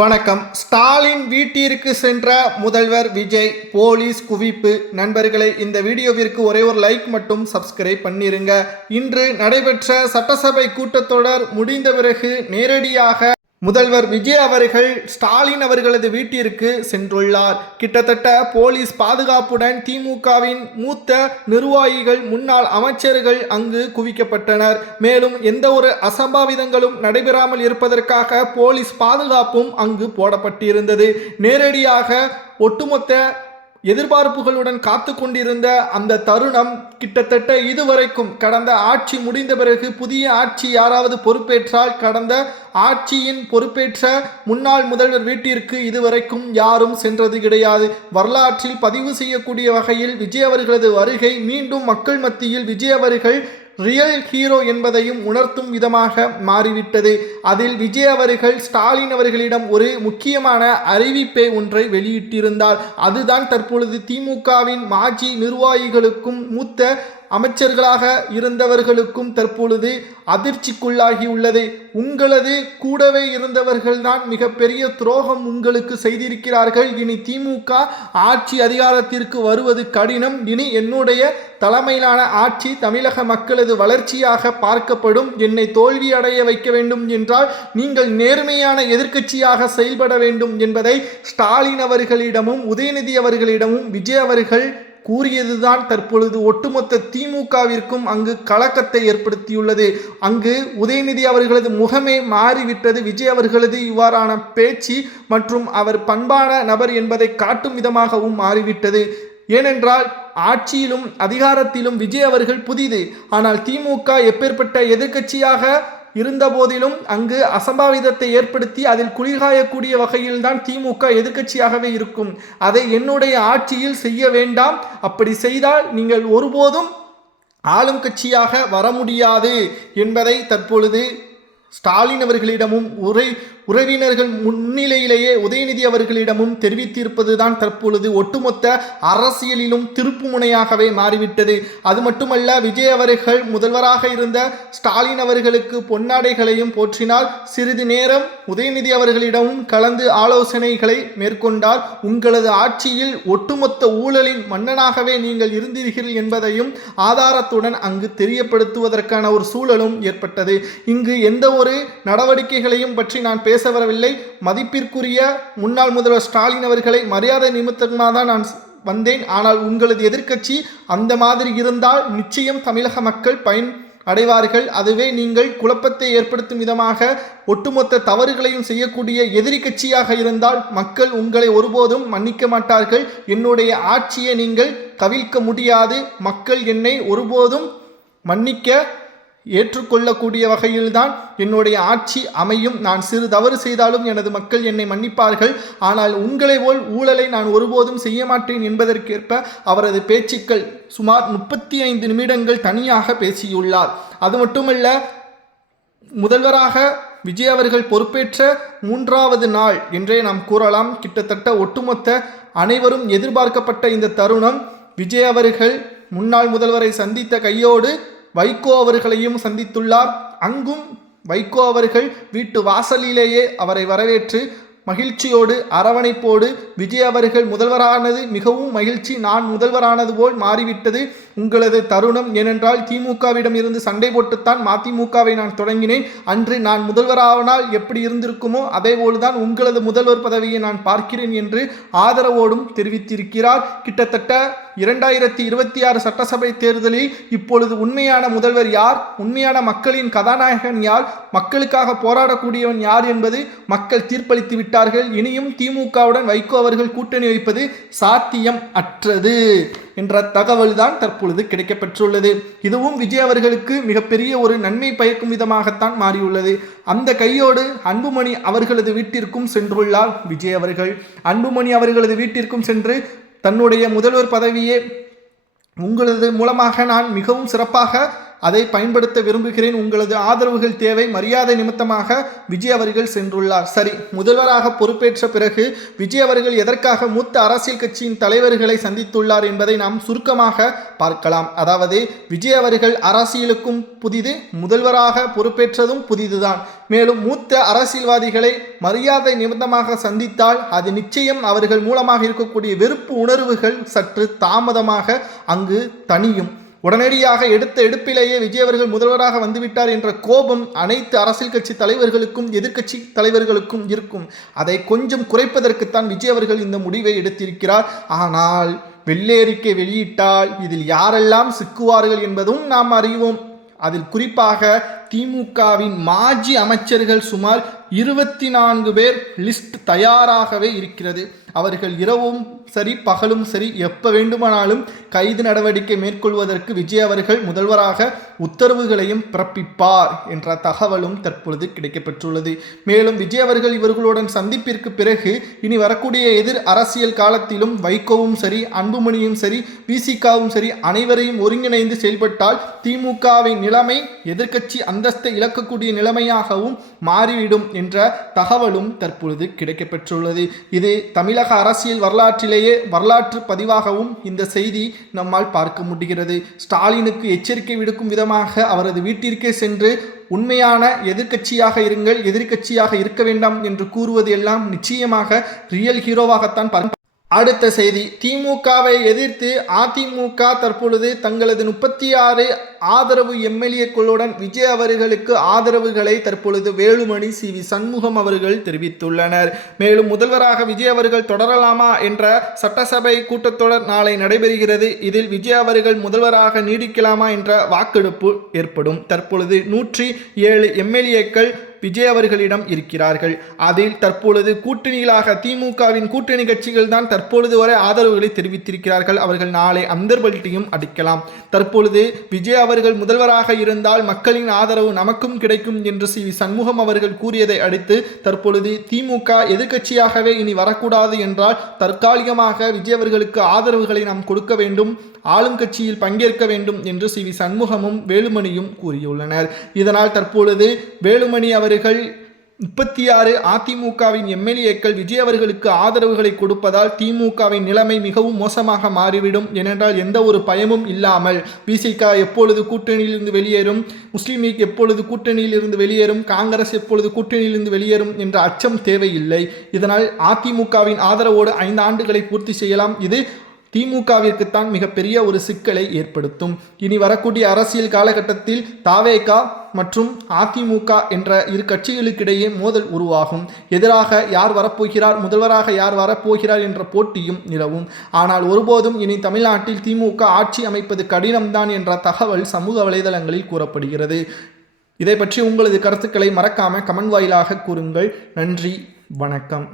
வணக்கம். ஸ்டாலின் வீட்டிற்கு சென்ற முதல்வர் விஜய் போலீஸ் குவிப்பு. நண்பர்களே, இந்த வீடியோவிற்கு ஒரே ஒரு லைக் மட்டும் சப்ஸ்கிரைப் பண்ணிருங்க. இன்று நடைபெற்ற சட்டசபை கூட்டத்தொடர் முடிந்த பிறகு நேரடியாக முதல்வர் விஜய் அவர்கள் ஸ்டாலின் அவர்களது வீட்டிற்கு சென்றுள்ளார். கிட்டத்தட்ட போலீஸ் பாதுகாப்புடன் திமுகவின் மூத்த நிர்வாகிகள், முன்னாள் அமைச்சர்கள் அங்கு குவிக்கப்பட்டனர். மேலும் எந்த ஒரு அசம்பாவிதங்களும் நடைபெறாமல் இருப்பதற்காக போலீஸ் பாதுகாப்பும் அங்கு போடப்பட்டிருந்தது. நேரடியாக ஒட்டுமொத்த எதிர்பார்ப்புகளுடன் காத்து கொண்டிருந்த அந்த தருணம் கிட்டத்தட்ட இதுவரைக்கும் கடந்த ஆட்சி முடிந்த பிறகு புதிய ஆட்சி யாராவது பொறுப்பேற்றால் கடந்த ஆட்சியின் பொறுப்பேற்ற முன்னாள் முதல்வர் வீட்டிற்கு இதுவரைக்கும் யாரும் சென்றது கிடையாது. வரலாற்றில் பதிவு செய்யக்கூடிய வகையில் விஜய் அவர்களது வருகை மீண்டும் மக்கள் மத்தியில் விஜய் அவர்கள் ரியல் ஹீரோ என்பதையும் உணர்த்தும் விதமாக மாறிவிட்டது. அதில் விஜய் அவர்கள் ஸ்டாலின் அவர்களிடம் ஒரு முக்கியமான அறிவிப்பை ஒன்றை வெளியிட்டிருந்தார். அதுதான் தற்பொழுது திமுகவின் மாஜி நிர்வாகிகளுக்கும் மூத்த அமைச்சர்களாக இருந்தவர்களுக்கும் தற்பொழுது அதிர்ச்சிக்குள்ளாகி உள்ளது. உங்களது கூடவே இருந்தவர்கள்தான் மிகப்பெரிய துரோகம் உங்களுக்கு செய்திருக்கிறார்கள். இனி திமுக ஆட்சி அதிகாரத்திற்கு வருவது கடினம். இனி என்னுடைய தலைமையிலான ஆட்சி தமிழக மக்களது வளர்ச்சியாக பார்க்கப்படும். என்னை தோல்வி அடைய வைக்க வேண்டும் என்றால் நீங்கள் நேர்மையான எதிர்க்கட்சியாக செயல்பட வேண்டும் என்பதை ஸ்டாலின் அவர்களிடமும் உதயநிதி அவர்களிடமும் விஜய் அவர்கள் கூறியதுதான் தற்பொழுது ஒட்டுமொத்த திமுகவிற்கும் அங்கு கலக்கத்தை ஏற்படுத்தியுள்ளது. அங்கு உதயநிதி அவர்களது முகமே மாறிவிட்டது. விஜய் அவர்களது இவ்வாறான பேச்சு மற்றும் அவர் பண்பான நபர் என்பதை காட்டும் விதமாகவும் மாறிவிட்டது. ஏனென்றால் ஆட்சியிலும் அதிகாரத்திலும் விஜய் அவர்கள் புதிது. ஆனால் திமுக எப்பேற்பட்ட எதிர்க்கட்சியாக இருந்த போதிலும் அங்கு அசம்பாவிதத்தை ஏற்படுத்தி அதில் குளிர்காயக்கூடிய வகையில்தான் திமுக எதிர்க்கட்சியாகவே இருக்கும். அதை என்னுடைய ஆட்சியில் செய்ய வேண்டாம். அப்படி செய்தால் நீங்கள் ஒருபோதும் ஆளும் கட்சியாக வர முடியாது என்பதை தற்பொழுது ஸ்டாலின் அவர்களிடமும் உறவினர்கள் முன்னிலையிலேயே உதயநிதி அவர்களிடமும் தெரிவித்திருப்பதுதான் தற்பொழுது ஒட்டுமொத்த அரசியலிலும் திருப்பு முனையாகவே மாறிவிட்டது. அது மட்டுமல்ல, விஜய் அவர்கள் முதல்வராக இருந்த ஸ்டாலின் அவர்களுக்கு பொன்னாடைகளையும் போற்றினார். சிறிது நேரம் உதயநிதி அவர்களிடமும் கலந்து ஆலோசனைகளை மேற்கொண்டார். உங்களது ஆட்சியில் ஒட்டுமொத்த ஊழலின் மன்னனாகவே நீங்கள் இருந்தீர்கள் என்பதையும் ஆதாரத்துடன் அங்கு தெரியப்படுத்துவதற்கான ஒரு சூழலும் ஏற்பட்டது. இங்கு எந்த ஒரு நடவடிக்கைகளையும் பற்றி நான் பேச வரவில்லை. மதிப்பிற்குரிய முன்னாள் முதல்வர் ஸ்டாலின் அவர்களை மரியாதை நிமித்தமாக தான் நான் வந்தேன். ஆனால் உங்களது எதிர்க்கட்சி அந்த மாதிரி இருந்தால் நிச்சயம் தமிழக மக்கள் பயன் அடைவார்கள். அதுவே நீங்கள் குழப்பத்தை ஏற்படுத்தும் விதமாக ஒட்டுமொத்த தவறுகளையும் செய்யக்கூடிய எதிரி கட்சியாக இருந்தால் மக்கள் உங்களை ஒருபோதும் மன்னிக்க மாட்டார்கள். என்னுடைய ஆட்சியை நீங்கள் கவிழ்க்க முடியாது. மக்கள் என்னை ஒருபோதும் மன்னிக்க ஏற்றுக்கொள்ளக்கூடிய வகையில்தான் என்னுடைய ஆட்சி அமையும். நான் சிறு தவறு செய்தாலும் எனது மக்கள் என்னை மன்னிப்பார்கள். ஆனால் உங்களை போல் ஊழலை நான் ஒருபோதும் செய்ய மாட்டேன் என்பதற்கேற்ப அவரது பேச்சுக்கள் சுமார் 35 நிமிடங்கள் தனியாக பேசியுள்ளார். அது மட்டுமல்ல, முதல்வராக விஜய் அவர்கள் பொறுப்பேற்ற 3வது நாள் என்றே நாம் கூறலாம். கிட்டத்தட்ட ஒட்டுமொத்த அனைவரும் எதிர்பார்க்கப்பட்ட இந்த தருணம் விஜய் அவர்கள் முன்னாள் முதல்வரை சந்தித்த கையோடு வைகோ அவர்களையும் சந்தித்துள்ளார். அங்கும் வைகோ அவர்கள் வீட்டு வாசலிலேயே அவரை வரவேற்று மகிழ்ச்சியோடு அரவணைப்போடு விஜய் அவர்கள் முதல்வரானது மிகவும் மகிழ்ச்சி, நான் முதல்வரானது போல் மாறிவிட்டது உங்களது தருணம். ஏனென்றால் திமுகவிடம் இருந்து சண்டை போட்டுத்தான் மதிமுகவை நான் தொடங்கினேன். அன்று நான் முதல்வரானால் எப்படி இருந்திருக்குமோ அதே போல்தான் உங்களது முதல்வர் பதவியை நான் பார்க்கிறேன் என்று ஆதரவோடும் தெரிவித்திருக்கிறார். கிட்டத்தட்ட 2026 சட்டசபை தேர்தலில் இப்பொழுது உண்மையான முதல்வர் யார், உண்மையான மக்களின் கதாநாயகன் யார், மக்களுக்காக போராடக்கூடியவன் யார் என்பது மக்கள் தீர்ப்பளித்து விட்டார்கள். இனியும் திமுகவுடன் வைகோ அவர்கள் கூட்டணி வைப்பது சாத்தியம் அற்றது என்ற தகவல் தான் தற்பொழுது கிடைக்கப்பெற்றுள்ளது. இதுவும் விஜய் அவர்களுக்கு மிகப்பெரிய ஒரு நன்மை பயக்கும் விதமாகத்தான் மாறியுள்ளது. அந்த கையோடு அன்புமணி அவர்களது வீட்டிற்கும் சென்றுள்ளார் விஜய் அவர்கள். அன்புமணி அவர்களது வீட்டிற்கும் சென்று தன்னுடைய முதல்வர் பதவியை உங்களது மூலமாக நான் மிகவும் சிறப்பாக அதை பயன்படுத்த விரும்புகிறேன். உங்களது ஆதரவுகள் தேவை. மரியாதை நிமித்தமாக விஜய் அவர்கள் சென்றுள்ளார். சரி, முதல்வராக பொறுப்பேற்ற பிறகு விஜய் அவர்கள் எதற்காக மூத்த அரசியல் கட்சியின் தலைவர்களை சந்தித்துள்ளார் என்பதை நாம் சுருக்கமாக பார்க்கலாம். அதாவது விஜய் அவர்கள் அரசியலுக்கும் புதிது, முதல்வராக பொறுப்பேற்றதும் புதிதுதான். மேலும் மூத்த அரசியல்வாதிகளை மரியாதை நிமித்தமாக சந்தித்தால் அது நிச்சயம் அவர்கள் மூலமாக இருக்கக்கூடிய வெறுப்பு உணர்வுகள் சற்று தாமதமாக அங்கு தணியும். உடனடியாக எடுத்த எடுப்பிலேயே விஜய் அவர்கள் முதல்வராக வந்துவிட்டார் என்ற கோபம் அனைத்து அரசியல் கட்சி தலைவர்களுக்கும் எதிர்க்கட்சி தலைவர்களுக்கும் இருக்கும். அதை கொஞ்சம் குறைப்பதற்குத்தான் விஜய் அவர்கள் இந்த முடிவை எடுத்திருக்கிறார். ஆனால் வெள்ளை வெளியிட்டால் இதில் யாரெல்லாம் சிக்குவார்கள் என்பதும் நாம் அறிவோம். அதில் குறிப்பாக திமுகவின் மாஜி அமைச்சர்கள் சுமார் 24 பேர் லிஸ்ட் தயாராகவே இருக்கிறது. அவர்கள் இரவும் சரி பகலும் சரி எப்போ வேண்டுமானாலும் கைது நடவடிக்கை மேற்கொள்வதற்கு விஜய் அவர்கள் முதல்வராக உத்தரவுகளையும் பிறப்பிப்பார் என்ற தகவலும் தற்பொழுது கிடைக்கப்பெற்றுள்ளது. மேலும் விஜய் அவர்கள் இவர்களுடன் சந்திப்பிற்கு பிறகு இனி வரக்கூடிய எதிர் அரசியல் காலத்திலும் வைகோவும் சரி, அன்புமணியும் சரி, விசிகாவும் சரி அனைவரையும் ஒருங்கிணைந்து செயல்பட்டால் திமுகவின் நிலைமை எதிர்க்கட்சி அந்தஸ்தை இழக்கக்கூடிய நிலைமையாகவும் மாறிவிடும் என்ற தகவலும் தற்பொழுது கிடைக்கப்பெற்றுள்ளது. இது தமிழக அரசியல் வரலாற்றிலேயே வரலாற்று பதிவாகவும் இந்த செய்தி நம்மால் பார்க்க முடிகிறது. ஸ்டாலினுக்கு எச்சரிக்கை விடுக்கும் விதமாக அவரது வீட்டிற்கே சென்று உண்மையான எதிர்க்கட்சியாக இருங்கள், எதிர்க்கட்சியாக இருக்க வேண்டாம் என்று கூறுவது எல்லாம் நிச்சயமாக ரியல் ஹீரோவாகத்தான் அடுத்த செய்தி, திமுகவை எதிர்த்து அதிமுக தற்பொழுது தங்களது 36 ஆதரவு எம்எல்ஏக்களுடன் விஜய் அவர்களுக்கு ஆதரவுகளை தற்பொழுது வேலுமணி, சி.வி. சண்முகம் அவர்கள் தெரிவித்துள்ளனர். மேலும் முதல்வராக விஜய் அவர்கள் தொடரலாமா என்ற சட்டசபை கூட்டத்தொடர் நாளை நடைபெறுகிறது. இதில் விஜய் அவர்கள் முதல்வராக நீடிக்கலாமா என்ற வாக்கெடுப்பு ஏற்படும். தற்பொழுது 107 எம்எல்ஏக்கள் விஜய் அவர்களிடம் இருக்கிறார்கள். அதில் தற்பொழுது கூட்டணிகளாக திமுகவின் கூட்டணி கட்சிகள் தான் தற்பொழுது வரை ஆதரவுகளை தெரிவித்திருக்கிறார்கள். அவர்கள் நாளை அந்தர்பல்ட்டியும் அடிக்கலாம். தற்பொழுது விஜய் அவர்கள் முதல்வராக இருந்தால் மக்களின் ஆதரவு நமக்கும் கிடைக்கும் என்று சி.வி. சண்முகம் அவர்கள் கூறியதை அடுத்து தற்பொழுது திமுக எதிர்க்கட்சியாகவே இனி வரக்கூடாது என்றால் தற்காலிகமாக விஜய் அவர்களுக்கு ஆதரவுகளை நாம் கொடுக்க வேண்டும், ஆளும் கட்சியில் பங்கேற்க வேண்டும் என்று சி.வி. சண்முகமும் வேலுமணியும் கூறியுள்ளனர். இதனால் தற்பொழுது வேலுமணி அவர்கள் 36 அதிமுகவின் எம்எல்ஏக்கள் விஜய் அவர்களுக்கு ஆதரவுகளை கொடுப்பதால் திமுகவின் நிலைமை மிகவும் மோசமாக மாறிவிடும். ஏனென்றால் எந்த ஒரு பயமும் இல்லாமல் விசிக எப்பொழுது கூட்டணியிலிருந்து வெளியேறும், முஸ்லீம் லீக் எப்பொழுது கூட்டணியிலிருந்து வெளியேறும், காங்கிரஸ் எப்பொழுது கூட்டணியிலிருந்து வெளியேறும் என்ற அச்சம் தேவையில்லை. இதனால் அதிமுகவின் ஆதரவோடு 5 ஆண்டுகளை பூர்த்தி செய்யலாம். இது திமுகவிற்குத்தான் மிகப்பெரிய ஒரு சிக்கலை ஏற்படுத்தும். இனி வரக்கூடிய அரசியல் காலகட்டத்தில் தாவேகா மற்றும் அதிமுக என்ற இரு கட்சிகளுக்கிடையே மோதல் உருவாகும். எதிராக யார் வரப்போகிறார், முதல்வராக யார் வரப்போகிறார் என்ற போட்டியும் நிலவும். ஆனால் ஒருபோதும் இனி தமிழ்நாட்டில் திமுக ஆட்சி அமைப்பது கடினம்தான் என்ற தகவல் சமூக வலைதளங்களில் கூறப்படுகிறது. இதை பற்றி உங்களது கருத்துக்களை மறக்காம கமெண்ட் வாயிலாக கூறுங்கள். நன்றி, வணக்கம்.